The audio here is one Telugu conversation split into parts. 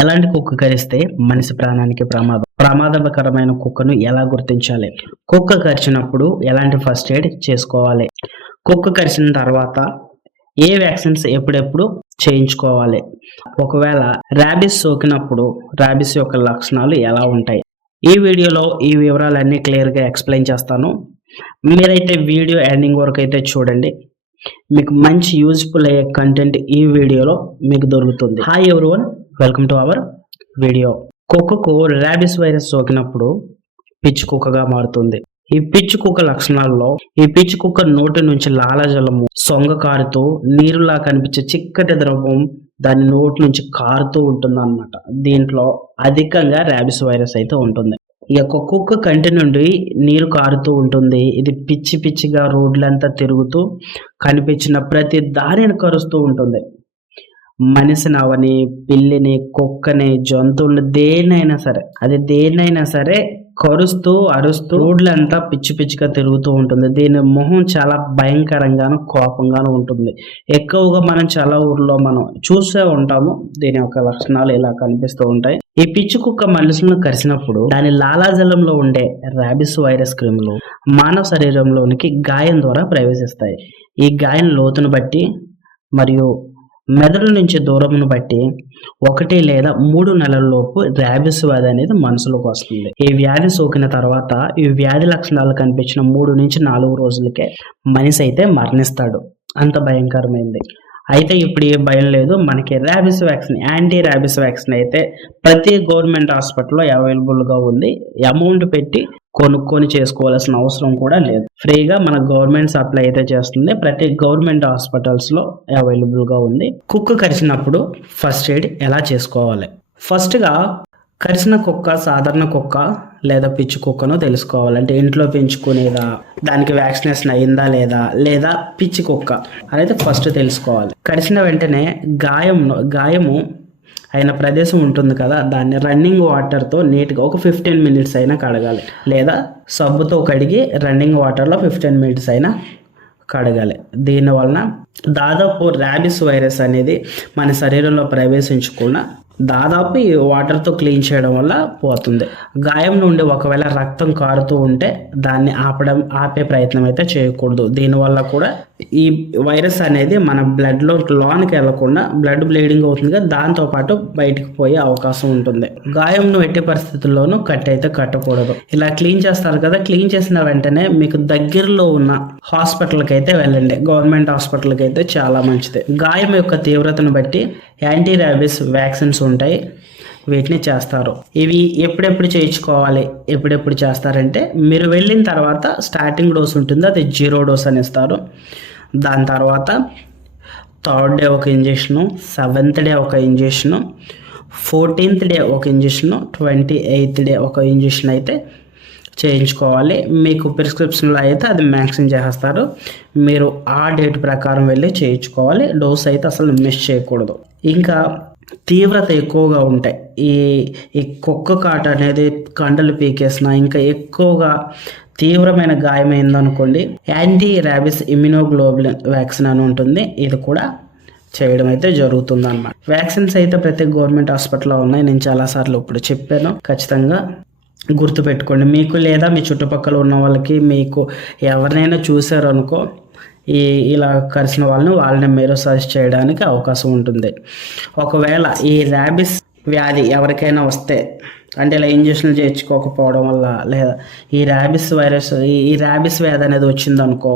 ఎలాంటి కుక్క కరిస్తే మనిషి ప్రాణానికి ప్రమాదకరమైన కుక్కను ఎలా గుర్తించాలి? కుక్క కరిచినప్పుడు ఎలాంటి ఫస్ట్ ఎయిడ్ చేసుకోవాలి? కుక్క కరిచిన తర్వాత ఏ వ్యాక్సిన్స్ ఎప్పుడెప్పుడు చేయించుకోవాలి? ఒకవేళ ర్యాబిస్ సోకినప్పుడు ర్యాబిస్ యొక్క లక్షణాలు ఎలా ఉంటాయి? ఈ వీడియోలో ఈ వివరాలన్నీ క్లియర్గా ఎక్స్ప్లెయిన్ చేస్తాను. మీరైతే వీడియో ఎండింగ్ వరకు అయితే చూడండి. మీకు మంచి యూజ్ఫుల్ అయ్యే కంటెంట్ ఈ వీడియోలో మీకు దొరుకుతుంది. Hi everyone, welcome to our video. కుక్కకు ర్యాబిస్ వైరస్ సోకినప్పుడు పిచ్చి కుక్కగా మారుతుంది. ఈ పిచ్చి కుక్క లక్షణాల్లో ఈ పిచ్చి కుక్క నోటి నుంచి లాలాజలము సొంగ కారుతూ నీరులా కనిపించే చిక్కటి ద్రవం దాని నోటి నుంచి కారుతూ ఉంటుంది అన్నమాట. దీంట్లో అధికంగా ర్యాబిస్ వైరస్ అయితే ఉంటుంది. ఈ యొక్క కుక్క కంటి నుండి నీరు కారుతూ ఉంటుంది. ఇది పిచ్చి పిచ్చిగా రోడ్లంతా తిరుగుతూ కనిపించిన ప్రతి దారిని కరుస్తూ ఉంటుంది. మనిషిని అవని, పిల్లిని, కుక్కని, జంతువులు దేన్నైనా సరే కరుస్తూ అరుస్తూ రోడ్లంతా పిచ్చి పిచ్చిగా తిరుగుతూ ఉంటుంది. దీని మొహం చాలా భయంకరంగాను కోపంగాను ఉంటుంది. ఎక్కువగా మనం చాలా ఊర్లో మనం చూసే ఉంటాము. దీని యొక్క లక్షణాలు ఇలా కనిపిస్తూ ఉంటాయి. ఈ పిచ్చి కుక్క మనుషులను కరిచినప్పుడు దాని లాలాజలంలో ఉండే ర్యాబిస్ వైరస్ క్రిములు మానవ శరీరంలోనికి గాయం ద్వారా ప్రవేశిస్తాయి. ఈ గాయం లోతును బట్టి మరియు మెదడు నుంచి దూరమును బట్టి 1 లేదా 3 నెలల లోపు ర్యాబిస్ వ్యాధి అనేది మనుషులకు వస్తుంది. ఈ వ్యాధి సోకిన తర్వాత ఈ వ్యాధి లక్షణాలు కనిపించిన 3 నుంచి 4 రోజులకే మనిషి అయితే మరణిస్తాడు. అంత భయంకరమైంది. అయితే ఇప్పుడు ఏ భయం లేదు. మనకి rabies vaccine, anti rabies vaccine అయితే ప్రతి గవర్నమెంట్ హాస్పిటల్లో అవైలబుల్గా ఉంది. అమౌంట్ పెట్టి కొనుక్కొని చేసుకోవాల్సిన అవసరం కూడా లేదు. ఫ్రీగా మన గవర్నమెంట్ సప్లై అయితే చేస్తుంది. ప్రతి గవర్నమెంట్ హాస్పిటల్స్లో అవైలబుల్గా ఉంది. కుక్క కరిచినప్పుడు ఫస్ట్ ఎయిడ్ ఎలా చేసుకోవాలి? ఫస్ట్గా కరిచిన కుక్క సాధారణ కుక్క లేదా పిచ్చి కుక్కనో తెలుసుకోవాలంటే ఇంట్లో పెంచుకునేదా, దానికి వ్యాక్సినేషన్ అయిందా లేదా పిచ్చి కుక్క అనేది ఫస్ట్ తెలుసుకోవాలి. కరిచిన వెంటనే గాయము అయిన ప్రదేశం ఉంటుంది కదా, దాన్ని రన్నింగ్ వాటర్తో నీట్గా ఒక 15 మినిట్స్ అయినా కడగాలి. లేదా సబ్బుతో కడిగి రన్నింగ్ వాటర్లో 15 మినిట్స్ అయినా కడగాలి. దీనివలన దాదాపు ర్యాబిస్ వైరస్ అనేది మన శరీరంలో ప్రవేశించకుండా దాదాపు ఈ వాటర్తో క్లీన్ చేయడం వల్ల పోతుంది. గాయం నుండి ఒకవేళ రక్తం కారుతూ ఉంటే దాన్ని ఆపే ప్రయత్నం అయితే చేయకూడదు. దీనివల్ల కూడా ఈ వైరస్ అనేది మన బ్లడ్లో లోనికి వెళ్లకుండా బ్లడ్ బ్లీడింగ్ అవుతుంది కదా, దాంతోపాటు బయటికి పోయే అవకాశం ఉంటుంది. గాయంను ఎట్టి పరిస్థితుల్లోనూ కట్టకూడదు. ఇలా క్లీన్ చేస్తారు కదా, క్లీన్ చేసిన వెంటనే మీకు దగ్గరలో ఉన్న హాస్పిటల్కి అయితే వెళ్ళండి. గవర్నమెంట్ హాస్పిటల్కి అయితే చాలా మంచిది. గాయం యొక్క తీవ్రతను బట్టి యాంటీ ర్యాబిస్ వ్యాక్సిన్స్ ఉంటాయి, వీటిని చేస్తారు. ఇవి ఎప్పుడెప్పుడు చేయించుకోవాలి, ఎప్పుడెప్పుడు చేస్తారంటే మీరు వెళ్ళిన తర్వాత స్టార్టింగ్ డోస్ ఉంటుంది, అది 0 డోస్ అని ఇస్తారు. దాని తర్వాత 3rd డే ఒక ఇంజెక్షను, 7th డే ఒక ఇంజెక్షను, 14th డే ఒక ఇంజెక్షను, 28th డే ఒక ఇంజెక్షన్ అయితే చేయించుకోవాలి. మీకు ప్రిస్క్రిప్షన్లో అయితే అది మ్యాక్సిన్ చేస్తారు. మీరు ఆ డేట్ ప్రకారం వెళ్ళి చేయించుకోవాలి. డోస్ అయితే అసలు మిస్ చేయకూడదు. ఇంకా తీవ్రత ఎక్కువగా ఉంటాయి. ఈ కుక్క కాటు అనేది కండలు పీకేసిన ఇంకా ఎక్కువగా తీవ్రమైన గాయమైందనుకోండి, యాంటీ ర్యాబిస్ ఇమ్యునోగ్లోబులిన్ వ్యాక్సిన్ అని ఉంటుంది. ఇది కూడా చేయడం అయితే జరుగుతుంది అన్నమాట. వ్యాక్సిన్స్ అయితే ప్రతి గవర్నమెంట్ హాస్పిటల్లో ఉన్నాయి. నేను చాలాసార్లు ఇప్పుడు చెప్పాను, ఖచ్చితంగా గుర్తుపెట్టుకోండి. మీకు లేదా మీ చుట్టుపక్కల ఉన్న వాళ్ళకి, మీకు ఎవరినైనా చూసారు అనుకో ఇలా కరిచిన వాళ్ళని మీరు సజెస్ట్ చేయడానికి అవకాశం ఉంటుంది. ఒకవేళ ఈ ర్యాబిస్ వ్యాధి ఎవరికైనా వస్తే, అంటే ఇలా ఇంజక్షన్లు చేయించుకోకపోవడం వల్ల లేదా ఈ ర్యాబిస్ వైరస్ ఈ ర్యాబిస్ వ్యాధి అనేది వచ్చిందనుకో,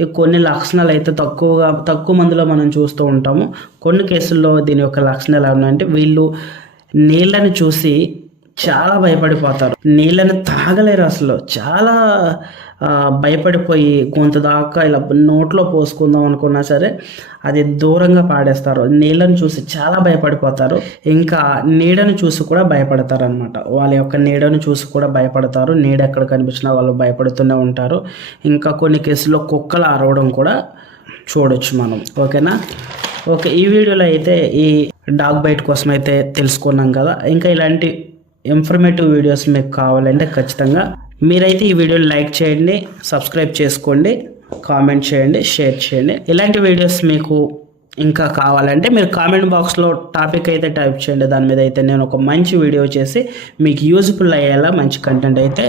ఈ కొన్ని లక్షణాలు అయితే తక్కువ మందిలో మనం చూస్తూ ఉంటాము. కొన్ని కేసుల్లో దీని యొక్క లక్షణాలు ఎలా ఉన్నాయంటే, వీళ్ళు నీళ్ళని చూసి చాలా భయపడిపోతారు. నీళ్ళని తాగలేరు, అసలు చాలా భయపడిపోయి కొంత దాకా ఇలా నోట్లో పోసుకుందాం అనుకున్నా సరే అది దూరంగా పాడేస్తారు. నీళ్ళని చూసి చాలా భయపడిపోతారు. ఇంకా నీడను చూసి కూడా భయపడతారు అనమాట. వాళ్ళ యొక్క నీడను చూసి కూడా భయపడతారు. నీడ ఎక్కడ కనిపించినా వాళ్ళు భయపడుతూనే ఉంటారు. ఇంకా కొన్ని కేసుల్లో కుక్కలు అరవడం కూడా చూడొచ్చు మనం. ఓకేనా? ఓకే, ఈ వీడియోలో అయితే ఈ డాగ్ బైట్ కోసం అయితే తెలుసుకున్నాం కదా. ఇంకా ఇలాంటి ఇన్ఫర్మేటివ్ వీడియోస్ మీకు కావాలంటే ఖచ్చితంగా మీరైతే ఈ వీడియోని లైక్ చేయండి, సబ్స్క్రైబ్ చేసుకోండి, కామెంట్ చేయండి, షేర్ చేయండి. ఇలాంటి వీడియోస్ మీకు ఇంకా కావాలంటే మీరు కామెంట్ బాక్స్లో టాపిక్ అయితే టైప్ చేయండి. దాని మీద అయితే నేను ఒక మంచి వీడియో చేసి మీకు యూజ్ఫుల్ అయ్యేలా మంచి కంటెంట్ అయితే